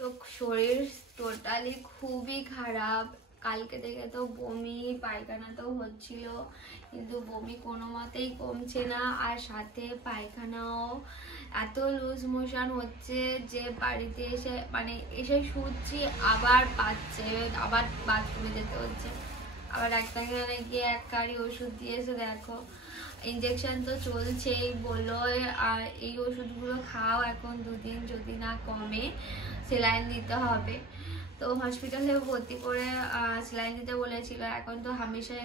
তো শরীর টোটালি খুবই খারাপ। কালকে থেকে তো বমি পায়খানা তো হচ্ছিল, কিন্তু বমি কোনো মতেই কমছে না, আর সাথে পায়খানাও এত লুজ মোশন হচ্ছে যে বাড়িতে এসে মানে এসে শুচ্ছি আবার পাচ্ছে, আবার বাথরুমে যেতে হচ্ছে, আবার ডাক্তারখানে গিয়ে এক কারি ওষুধ দিয়েছে। দেখো ইঞ্জেকশন তো চলছেই, বললো আর এই ওষুধগুলো খাও এখন 2 দিন, যদি না কমে সেলাইন দিতে হবে। তো হসপিটালে ভর্তি করে সেলাইন দিতে বলেছিল। এখন তো হামেশাই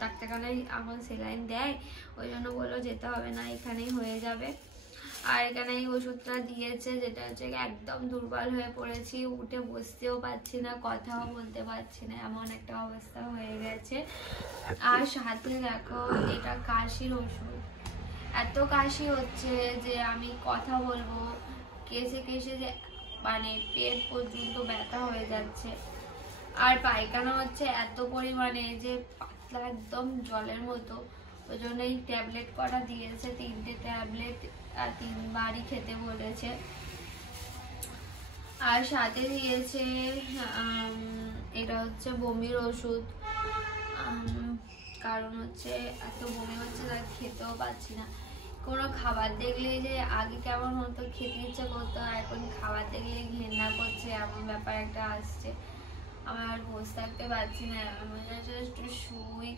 ডাক্তারখানায় এখন সেলাইন দেয়, ওই জন্য বললো যেতে হবে না, এখানেই হয়ে যাবে। আর এখানে এই ওষুধটা দিয়েছে, যেটা হচ্ছে একদম দুর্বল হয়ে পড়েছি, উঠে বসতেও পারছি না, কথাও বলতে পারছি না, এমন একটা অবস্থা হয়ে গেছে। আর সাথে দেখো এটা কাশির ওষুধ, এত কাশি হচ্ছে যে আমি কথা বলবো কেসে কেসে যে মানে পেট পর্যন্ত ব্যথা হয়ে যাচ্ছে। আর পায়খানা হচ্ছে এত পরিমাণে যে পাতলা একদম জলের মতো, ওই জন্য এই ট্যাবলেট করা দিয়েছে, 3টে ট্যাবলেট 3 বারই খেতে বলেছে। আর সাথে দিয়েছে এটা হচ্ছে বমির ওষুধ, কারণ হচ্ছে এত বমি হচ্ছে তাই খেতেও পাচ্ছি না। কোনো খাবার দেখলে যে আগে কেমন হতো খেতে ইচ্ছে করতো, এখন খাবার দেখলে ঘেন্না করছে, এমন ব্যাপার একটা আসছে। আমার আর বসে থাকতে পারছি না, আমি একটু শুই।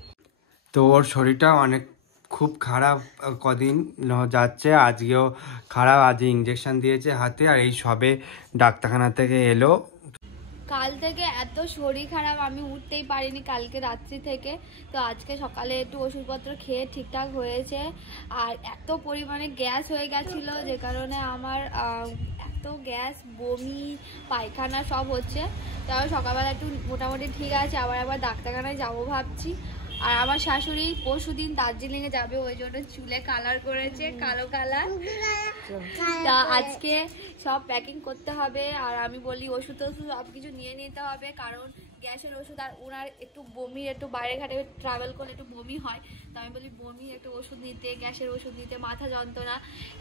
তো ওর শরীরটা অনেক খুব খারাপ, কদিন যাচ্ছে, আজকেও খারাপ, আজ ইঞ্জেকশন দিয়েছে হাতে, আর এই সবে ডাক্তারখানা থেকে এলো। কাল থেকে এত শরীর খারাপ, আমি উঠতেই পারিনি কালকে রাত্রি থেকে। তো আজকে সকালে একটু ওষুধপত্র খেয়ে ঠিকঠাক হয়েছে। আর এত পরিমাণে গ্যাস হয়ে গেছিলো, যে কারণে আমার এত গ্যাস, বমি, পায়খানা সব হচ্ছে। তাও সকালবেলা একটু মোটামুটি ঠিক আছে, আবার একবার ডাক্তারখানায় যাবো ভাবছি। আর আমার শাশুড়ি পরশুদিন দার্জিলিংয়ে যাবে, ওই জন্য চুলে কালার করেছে, কালো কালার। তা আজকে সব প্যাকিং করতে হবে। আর আমি বলি ওষুধ টষুধ সব কিছু নিয়ে নিতে হবে, কারণ গ্যাসের ওষুধ, আর ওনার একটু বমি, একটু বাইরে ঘাটে ট্রাভেল করলে একটু বমি হয়, তো আমি বলি বমি একটু ওষুধ নিতে, গ্যাসের ওষুধ নিতে, মাথা যন্ত্রণা,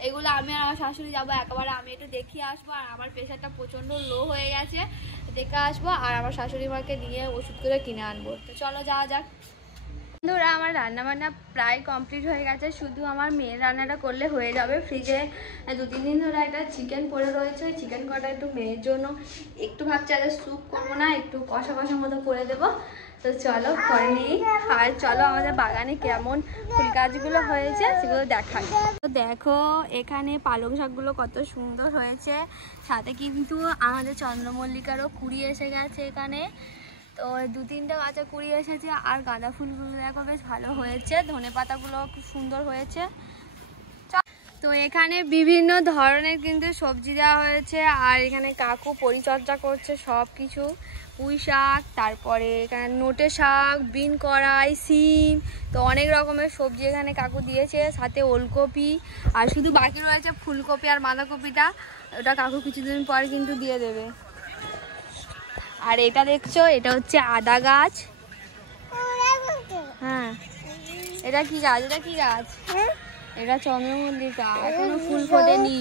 এগুলো আমি আর আমার শাশুড়ি যাবো একবারে। আমি একটু দেখিয়ে আসবো, আর আমার প্রেশারটা প্রচণ্ড লো হয়ে গেছে, দেখে আসবো, আর আমার শাশুড়ি মাকে নিয়ে ওষুধ করে কিনে আনবো। তো চলো যাওয়া যাক। বন্ধুরা, আমার রান্নাবান্না প্রায় কমপ্লিট হয়ে গেছে, শুধু আমার মেয়ের রান্নাটা করলে হয়ে যাবে। ফ্রিজে 2-3 দিন ধরে একটা চিকেন পড়ে রয়েছে, ওই চিকেন কটা একটু মেয়ের জন্য একটু ভাবছি আজ স্যুপ করবো না, একটু কষা কষা মতো করে দেবো। তো চলো করে নিই, আর চলো আমাদের বাগানে কেমন ফুল গাছগুলো হয়েছে সেগুলো দেখাই। তো দেখো এখানে পালং শাকগুলো কত সুন্দর হয়েছে, সাথে কিন্তু আমাদের চন্দ্রমল্লিকারও কুড়ি এসে গেছে এখানে। তো 2-3টে গাছে কুড়ি এসেছে, আর গাঁদা ফুলগুলো দেখো বেশ ভালো হয়েছে, ধনেপাতাগুলো খুব সুন্দর হয়েছে। তো এখানে বিভিন্ন ধরনের কিন্তু সবজি দেওয়া হয়েছে, আর এখানে কাকু পরিচর্যা করছে সব কিছু, পুঁই শাক, তারপরে এখানে নোটে শাক, বিন কড়াই, সিম, তো অনেক রকমের সবজি এখানে কাকু দিয়েছে, সাথে ওলকপি, আর শুধু বাকি রয়েছে ফুলকপি আর বাঁধাকপিটা, ওটা কাকু কিছুদিন পর কিন্তু দিয়ে দেবে। আর এটা দেখছো, এটা হচ্ছে আদা গাছ। হ্যাঁ, এটা কি গাছ? এটা কি গাছ? এটা চন্দ্রমল্লিকা, এখনো ফুল ফোটেনি।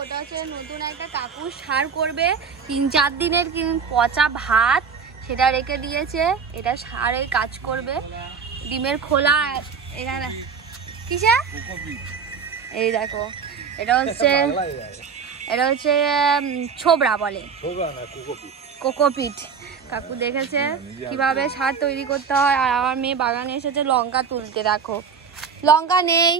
ওটা হচ্ছে নতুন একটা কাকু সার করবে, 3-4 দিনের পচা ভাত সেটা রেখে দিয়েছে, এটা সারে কাজ করবে। ডিমের খোলা এখানে কিসে, এই দেখো এটা হচ্ছে ছোবড়া বলে, কোকোপিট। কাকু দেখেছে কিভাবে সার তৈরি করতে হয়। আর আমার মেয়ে বাগানে এসেছে লঙ্কা তুলতে, দেখো লঙ্কা নেই,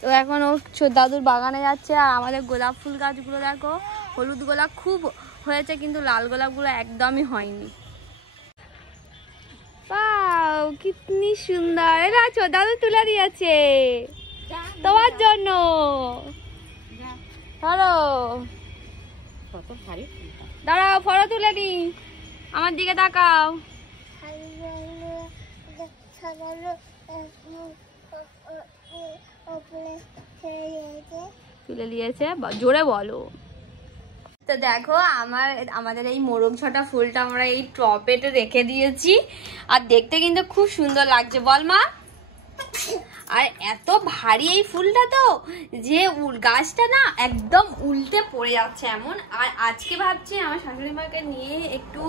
তো এখন ও দাদুর বাগানে যাচ্ছে। আর আমাদের গোলাপ ফুল গাছগুলো দেখো, হলুদ গোলাপ খুব হয়েছে, কিন্তু লাল গোলাপগুলো একদমই হয়নি। পাও কিতনি সুন্দর, এটা দাদু তুলে দিয়েছে তোমার জন্য, ধরো দাঁড়াও ফটো তুলে নি, আমার দিকে তাকাও। তুলে দিয়েছে, জোরে বলো। তো দেখো আমাদের এই মোরগ ঝটা ফুলটা আমরা এই টপেতে রেখে দিয়েছি, আর দেখতে কিন্তু খুব সুন্দর লাগছে, বল মা। আর এত ভারী এই ফুলটা তো যে গাছটা না একদম উল্টে পড়ে যাচ্ছে এমন। আর আজকে ভাবছি আমার শাশুড়ি মাকে নিয়ে একটু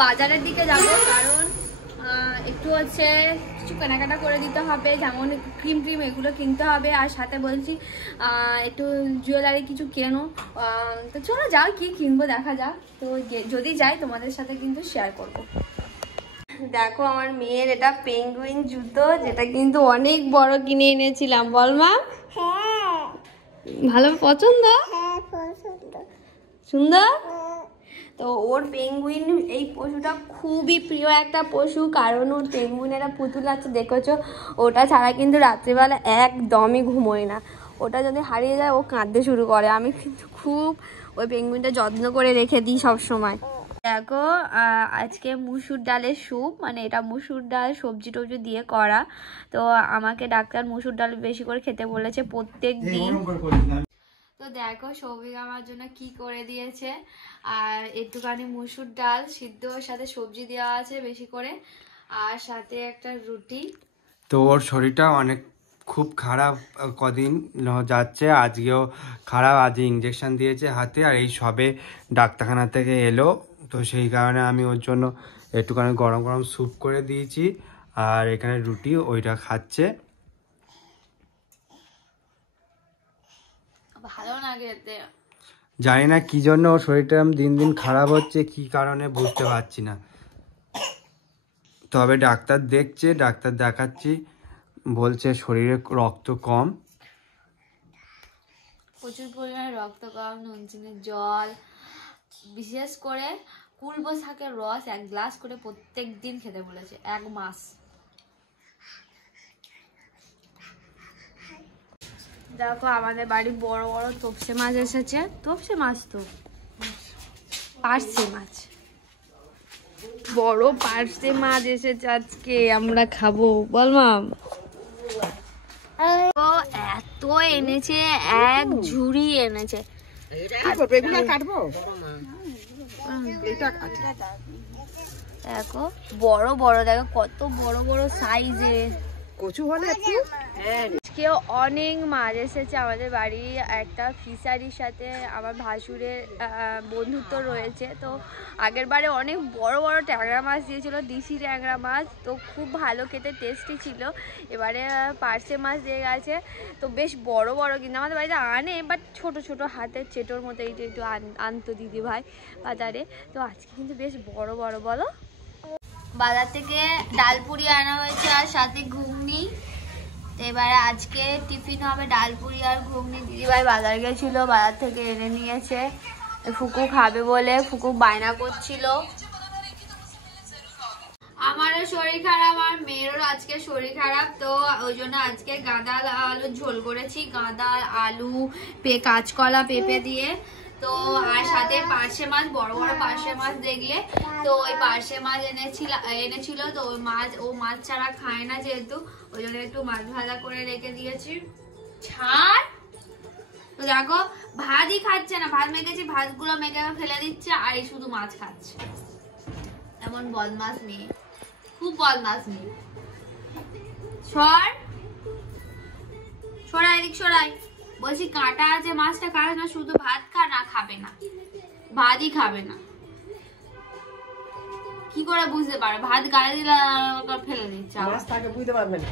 বাজারের দিকে যাব, কারণ একটু হচ্ছে কিছু কেনাকাটা করে দিতে হবে, যেমন ক্রিম ট্রিম এগুলো কিনতে হবে। আর সাথে বলছি একটু জুয়েলারি কিছু কেনো। তো চলো যাও, কি কিনবো দেখা যাক। তো যদি যাই তোমাদের সাথে কিন্তু শেয়ার করবো। দেখো আমার মেয়ের এটা পেঙ্গুইন জুতো, যেটা কিন্তু অনেক বড় কিনে এনেছিলাম। বল মা। হ্যাঁ ভালো পছন্দ? হ্যাঁ পছন্দ। সুন্দর। তো ওর পেঙ্গুইন এই পশুটা খুবই প্রিয় একটা পশু, কারণ ওর পেঙ্গুইনের একটা পুতুল আছে দেখেছো, ওটা ছাড়া কিন্তু রাত্রিবেলা একদমই ঘুমোয় না। ওটা যদি হারিয়ে যায় ও কাঁদতে শুরু করে। আমি কিন্তু খুব ওই পেঙ্গুইনটা যত্ন করে রেখে দিই সব সময়। দেখো আজকে মুসুর ডালের স্যুপ, মানে এটা মুসুর ডাল সবজি টবজি দিয়ে করা। তো আমাকে ডাক্তার মুসুর ডাল বেশি করে খেতে বলেছে প্রত্যেক দিন। তো দেখো সৌভিক আমার জন্য কি করে দিয়েছে, আর একটুখানি মুসুর ডাল সিদ্ধ, সাথে সবজি দেওয়া আছে বেশি করে, আর সাথে একটা রুটি। তো ওর শরীরটা অনেক খুব খারাপ কদিন যাচ্ছে, আজকেও খারাপ। আজ ইঞ্জেকশন দিয়েছে হাতে, আর এই সবে ডাক্তারখানা থেকে এলো। তো সেই কারণে আমি ওর জন্য একটুখানি গরম গরম স্যুপ করে দিয়েছি, আর এখানে রুটি, ওইটা খাচ্ছে। ভালো না খেতে। জানি না কি জন্য ওর শরীরটা দিন দিন খারাপ হচ্ছে, কি কারণে বুঝতে পারছি না। তবে ডাক্তার দেখছে, ডাক্তার দেখাচ্ছি, বলছে শরীরে রক্ত কম, প্রচুর পরিমাণে রক্ত কম, নুন চিনির জল, বিশেষ করে কুলবো শাকের রস 1 গ্লাস করে প্রত্যেক দিন খেতে বলেছে 1 মাস। দেখো আমাদের বাড়ি বড় বড় তোপসে মাছ এসেছে। তোপসে মাছ তো পার্সে মাছ, বড় পার্সে মাছ এসেছে আজকে, আমরা খাবো। বল মাম। এত এনেছে, 1 ঝুড়ি এনেছে। দেখো বড় বড়, দেখো কত বড় বড় সাইজের কচু হলে একটু। আজকেও অনেক মাছ এসেছে আমাদের বাড়ি। একটা ফিশারির সাথে আমার ভাসুরের বন্ধুত্ব রয়েছে। তো আগের বারে অনেক বড় বড় ট্যাংরা মাছ দিয়েছিল, দেশি ট্যাংরা মাছ, তো খুব ভালো খেতে, টেস্টি ছিল। এবারে পার্সে মাছ দিয়ে গেছে, তো বেশ বড় বড়, কিন্তু আমাদের বাড়িতে আনে, বাট ছোট ছোট হাতের চেটোর মতো এইটা একটু আনতো দিদি ভাই বাজারে। তো আজকে কিন্তু বেশ বড় বড়। বলো। বাজার থেকে ডালপুরি আনা হয়েছে আর সাথে ঘুগনি। এবারে আজকে টিফিন হবে ডালপুরি আর ঘুগনি। দিদিভাই বাজার গেছিল, বাজার থেকে এনে নিয়েছে। ফুকু খাবে বলে ফুকু বায়না করছিল। আমারও শরীর খারাপ, আর মেয়েরও আজকে শরীর খারাপ, তো ওই জন্য আজকে গাঁদা আলুর ঝোল করেছি, গাঁদা আলু কাঁচকলা পেঁপে দিয়ে। তো আর সাথে পার্শে মাছ, বড় বড় পার্শে মাছ দেখলে, তো ওই পার্শে মাছ এনেছিল। তো ওই মাছ ছাড়া খায় না যেহেতু, ওই জন্য একটু মাছ ভাজা করে রেখে দিয়েছি। ছাড়। তো দেখো ভাতই খাচ্ছে না, ভাত মেখেছি, ভাতগুলো মেখে ফেলে দিচ্ছে, আর এই শুধু মাছ খাচ্ছে। এমন বদমাস মেয়ে, খুব বদমাস মেয়ে। সরাই এদিক সরাই। বলছি কাঁটা আছে, মাছটা খাবে না, শুধু ভাত না খাবে না, ভাতই খাবে না। কি করে বুঝতে পারে? ভাত গায়ে দিলে ফেলে দিচ্ছে, বুঝতে পারবে না।